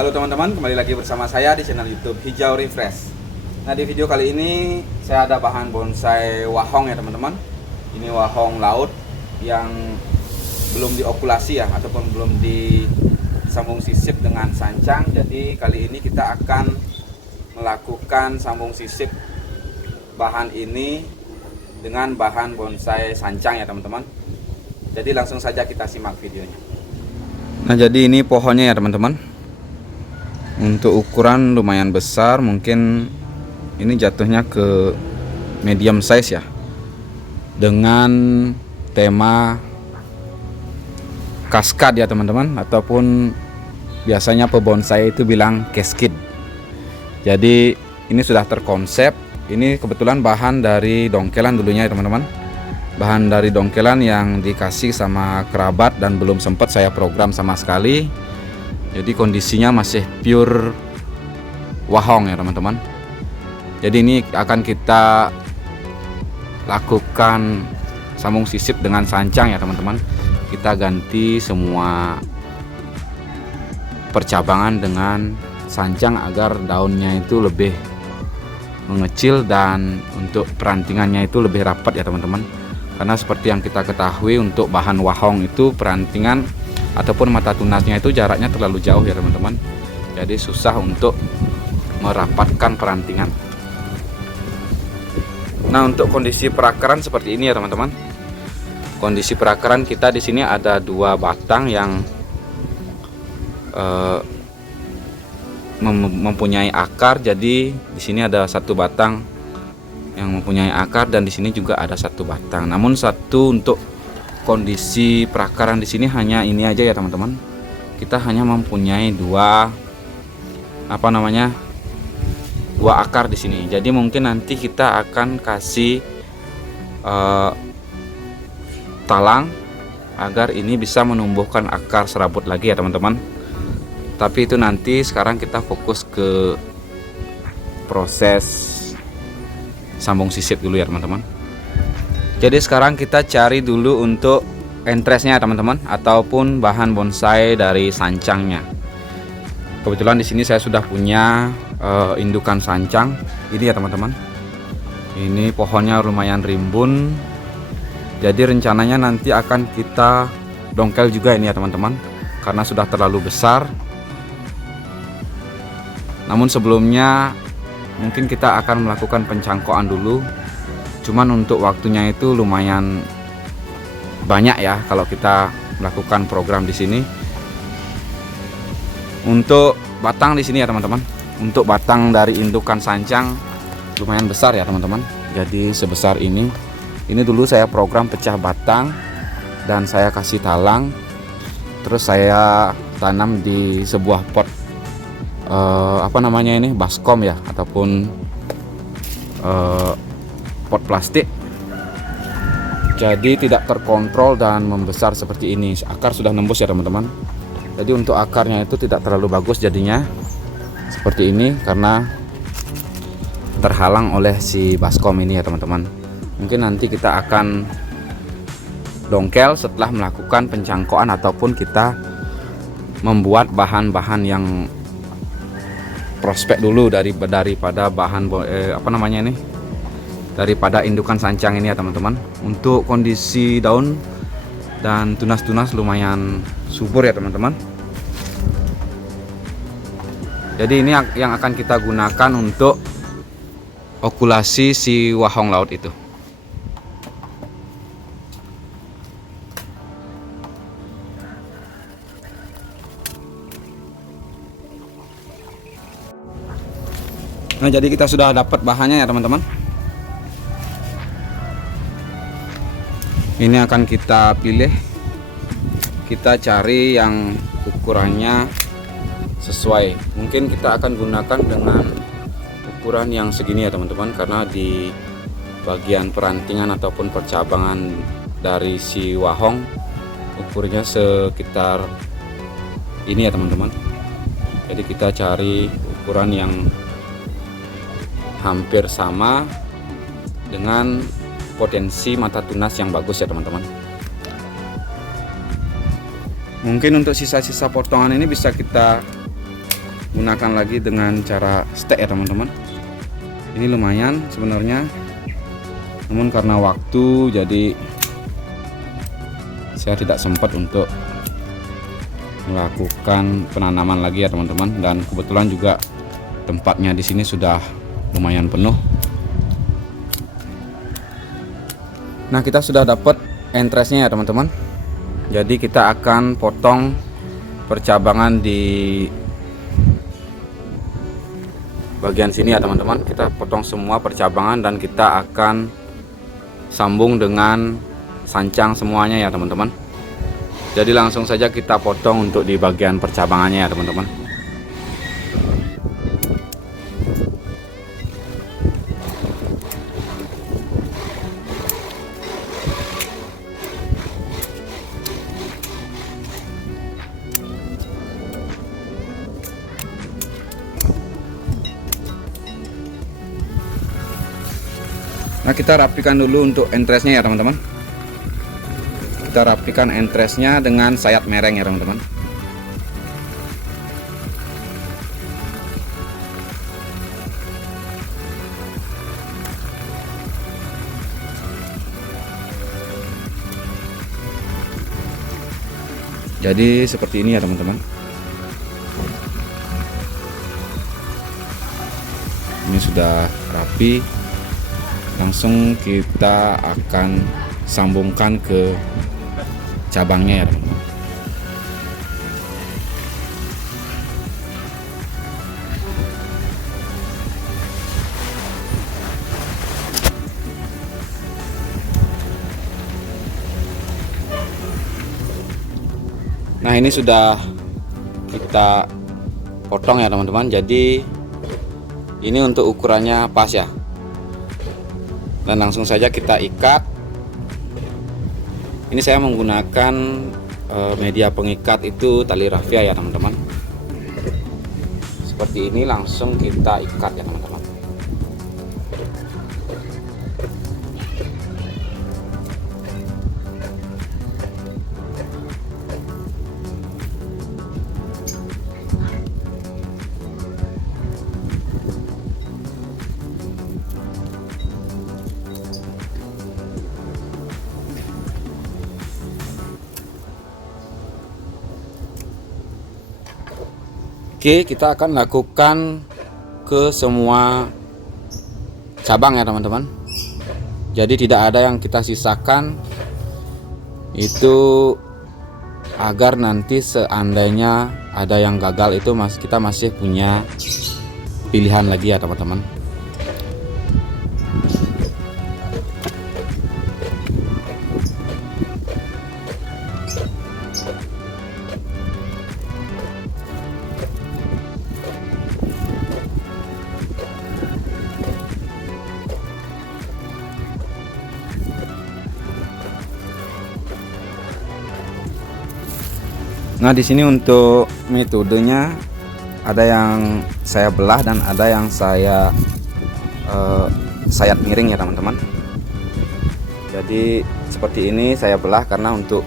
Halo teman-teman, kembali lagi bersama saya di channel YouTube Hijau Refresh. Nah, di video kali ini saya ada bahan bonsai wahong ya teman-teman. Ini wahong laut yang belum diokulasi ya, ataupun belum disambung sisip dengan sancang. Jadi kali ini kita akan melakukan sambung sisip bahan ini dengan bahan bonsai sancang ya teman-teman. Jadi langsung saja kita simak videonya. Nah, jadi ini pohonnya ya teman-teman. Untuk ukuran lumayan besar, mungkin ini jatuhnya ke medium size ya, dengan tema kaskad ya teman-teman, ataupun biasanya pebonsai itu bilang cascade. Jadi ini sudah terkonsep. Ini kebetulan bahan dari dongkelan dulunya ya teman-teman, bahan dari dongkelan yang dikasih sama kerabat dan belum sempat saya program sama sekali. Jadi kondisinya masih pure wahong ya teman-teman. Jadi ini akan kita lakukan sambung sisip dengan sancang ya teman-teman. Kita ganti semua percabangan dengan sancang agar daunnya itu lebih mengecil dan untuk perantingannya itu lebih rapat ya teman-teman. Karena seperti yang kita ketahui, untuk bahan wahong itu perantingan ataupun mata tunasnya itu jaraknya terlalu jauh ya teman-teman. Jadi susah untuk merapatkan perantingan. Nah, untuk kondisi perakaran seperti ini ya teman-teman. Kondisi perakaran kita di sini ada 2 batang yang mempunyai akar. Jadi di sini ada 1 batang yang mempunyai akar dan di sini juga ada 1 batang. Namun satu untuk kondisi perakaran di sini hanya ini aja ya teman-teman. Kita hanya mempunyai 2 akar di sini. Jadi mungkin nanti kita akan kasih talang agar ini bisa menumbuhkan akar serabut lagi ya teman-teman. Tapi itu nanti, sekarang kita fokus ke proses sambung sisip dulu ya teman-teman. Jadi sekarang kita cari dulu untuk entrestnya teman-teman, ataupun bahan bonsai dari sancangnya. Kebetulan di sini saya sudah punya indukan sancang ini ya teman-teman. Ini pohonnya lumayan rimbun. Jadi rencananya nanti akan kita dongkel juga ini ya teman-teman, karena sudah terlalu besar. Namun sebelumnya mungkin kita akan melakukan pencangkokan dulu. Cuman untuk waktunya itu lumayan banyak ya kalau kita melakukan program di sini. Untuk batang di sini ya teman-teman, untuk batang dari indukan sancang lumayan besar ya teman-teman. Jadi sebesar ini. Ini dulu saya program pecah batang dan saya kasih talang. Terus saya tanam di sebuah pot baskom ya, ataupun pot plastik. Jadi tidak terkontrol dan membesar seperti ini. Akar sudah nembus ya teman-teman. Jadi untuk akarnya itu tidak terlalu bagus jadinya seperti ini, karena terhalang oleh si baskom ini ya teman-teman. Mungkin nanti kita akan dongkel setelah melakukan pencangkokan ataupun kita membuat bahan-bahan yang prospek dulu daripada bahan daripada indukan sancang ini ya teman-teman. Untuk kondisi daun dan tunas-tunas lumayan subur ya teman-teman. Jadi ini yang akan kita gunakan untuk okulasi si wahong laut itu. Nah, jadi kita sudah dapat bahannya ya teman-teman. Ini akan kita pilih, kita cari yang ukurannya sesuai. Mungkin kita akan gunakan dengan ukuran yang segini ya teman-teman, karena di bagian perantingan ataupun percabangan dari si wahong ukurnya sekitar ini ya teman-teman. Jadi kita cari ukuran yang hampir sama dengan potensi mata tunas yang bagus ya teman-teman. Mungkin untuk sisa-sisa potongan ini bisa kita gunakan lagi dengan cara stek ya teman-teman. Ini lumayan sebenarnya, namun karena waktu jadi saya tidak sempat untuk melakukan penanaman lagi ya teman-teman. Dan kebetulan juga tempatnya di sini sudah lumayan penuh. Nah, kita sudah dapat entresnya ya teman-teman. Jadi kita akan potong percabangan di bagian sini ya teman-teman. Kita potong semua percabangan dan kita akan sambung dengan sancang semuanya ya teman-teman. Jadi langsung saja kita potong untuk di bagian percabangannya ya teman-teman. Nah, kita rapikan dulu untuk entresnya ya teman-teman. Kita rapikan entresnya dengan sayat mereng ya teman-teman. Jadi seperti ini ya teman-teman. Ini sudah rapi. Langsung kita akan sambungkan ke cabangnya ya teman-teman. Nah, ini sudah kita potong ya teman-teman. Jadi ini untuk ukurannya pas ya. Dan langsung saja kita ikat. Ini saya menggunakan media pengikat itu tali rafia ya teman-teman. Seperti ini langsung kita ikat ya teman-teman. Oke, kita akan lakukan ke semua cabang ya teman-teman. Jadi tidak ada yang kita sisakan, itu agar nanti seandainya ada yang gagal itu kita masih punya pilihan lagi ya teman-teman. Nah, di sini untuk metodenya ada yang saya belah dan ada yang saya sayat miring ya teman-teman. Jadi seperti ini saya belah karena untuk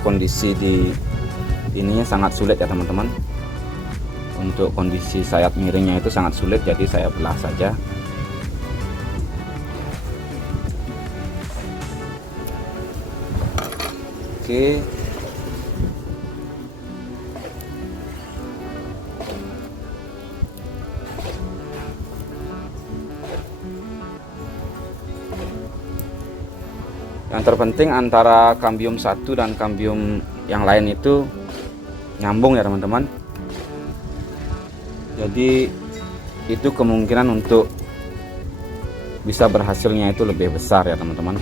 kondisi di ininya sangat sulit ya teman-teman. Untuk kondisi sayat miringnya itu sangat sulit, jadi saya belah saja. Oke. Yang terpenting antara kambium satu dan kambium yang lain itu nyambung ya teman-teman. Jadi itu kemungkinan untuk bisa berhasilnya itu lebih besar ya teman-teman.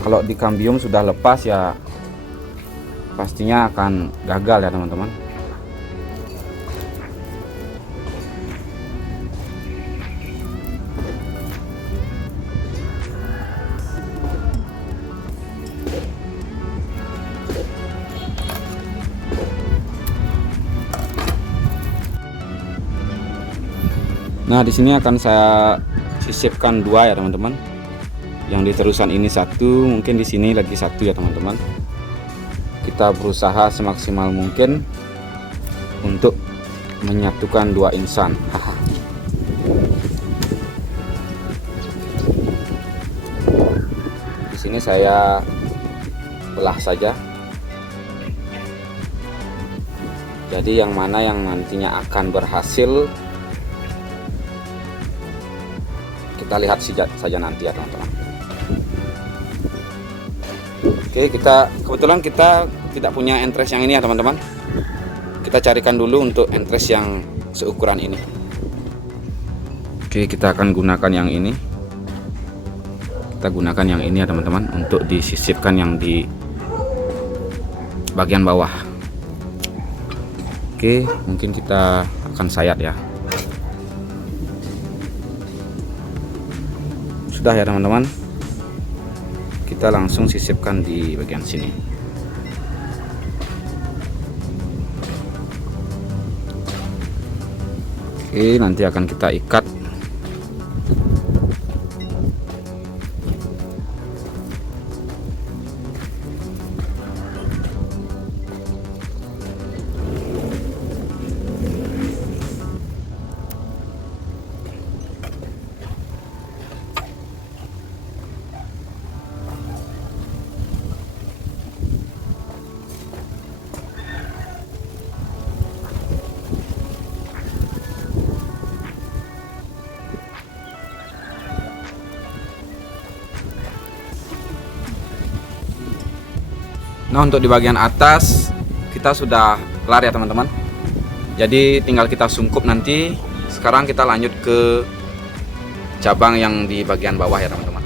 Kalau di kambium sudah lepas ya pastinya akan gagal ya teman-teman. Nah, di sini akan saya sisipkan dua ya teman-teman. Yang di terusan ini satu, mungkin di sini lagi satu ya teman-teman. Kita berusaha semaksimal mungkin untuk menyatukan dua insan. Di sini saya belah saja. Jadi yang mana yang nantinya akan berhasil kita lihat saja nanti ya teman-teman. Oke, kebetulan kita tidak punya entres yang ini ya teman-teman. Kita carikan dulu untuk entres yang seukuran ini. Oke, kita akan gunakan yang ini. Kita gunakan yang ini ya teman-teman untuk disisipkan yang di bagian bawah. Oke, mungkin kita akan sayat ya. Sudah ya teman-teman. Kita langsung sisipkan di bagian sini. Oke, nanti akan kita ikat. Nah, untuk di bagian atas kita sudah kelar ya teman-teman. Jadi tinggal kita sungkup nanti. Sekarang kita lanjut ke cabang yang di bagian bawah ya teman-teman.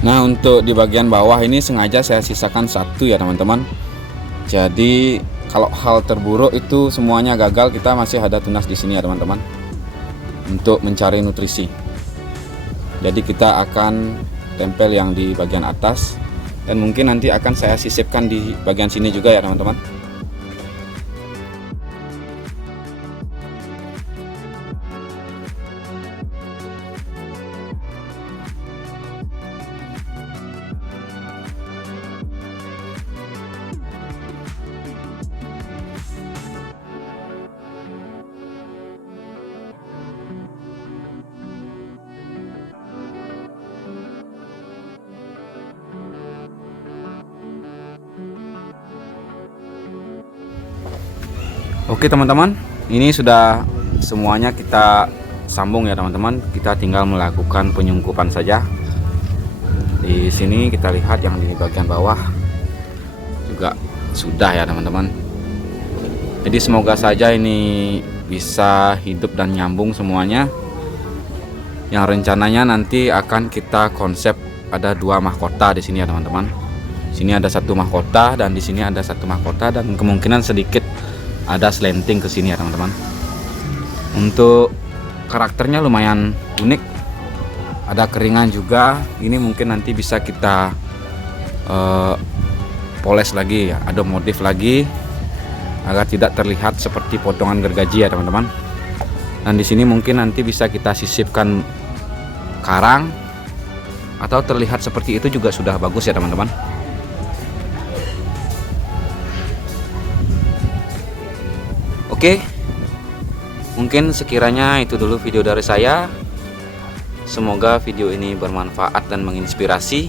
Nah, untuk di bagian bawah ini sengaja saya sisakan satu ya teman-teman. Jadi kalau hal terburuk itu semuanya gagal, kita masih ada tunas di sini ya teman-teman, untuk mencari nutrisi. Jadi kita akan tempel yang di bagian atas. Dan mungkin nanti akan saya sisipkan di bagian sini juga ya teman-teman. Oke teman-teman, ini sudah semuanya kita sambung ya teman-teman. Kita tinggal melakukan penyungkupan saja. Di sini kita lihat yang di bagian bawah juga sudah ya teman-teman. Jadi semoga saja ini bisa hidup dan nyambung semuanya. Yang rencananya nanti akan kita konsep ada 2 mahkota di sini ya teman-teman. Sini ada 1 mahkota dan di sini ada 1 mahkota, dan kemungkinan sedikit ada slanting ke sini ya teman-teman. Untuk karakternya lumayan unik, ada keringan juga. Ini mungkin nanti bisa kita poles lagi ya, ada modif lagi agar tidak terlihat seperti potongan gergaji ya teman-teman. Dan di sini mungkin nanti bisa kita sisipkan karang, atau terlihat seperti itu juga sudah bagus ya teman-teman. Oke, mungkin sekiranya itu dulu video dari saya. Semoga video ini bermanfaat dan menginspirasi.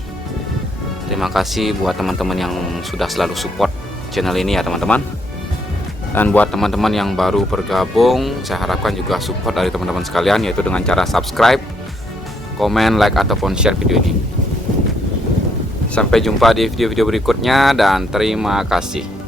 Terima kasih buat teman-teman yang sudah selalu support channel ini ya teman-teman. Dan buat teman-teman yang baru bergabung, saya harapkan juga support dari teman-teman sekalian, yaitu dengan cara subscribe, komen, like, ataupun share video ini. Sampai jumpa di video-video berikutnya dan terima kasih.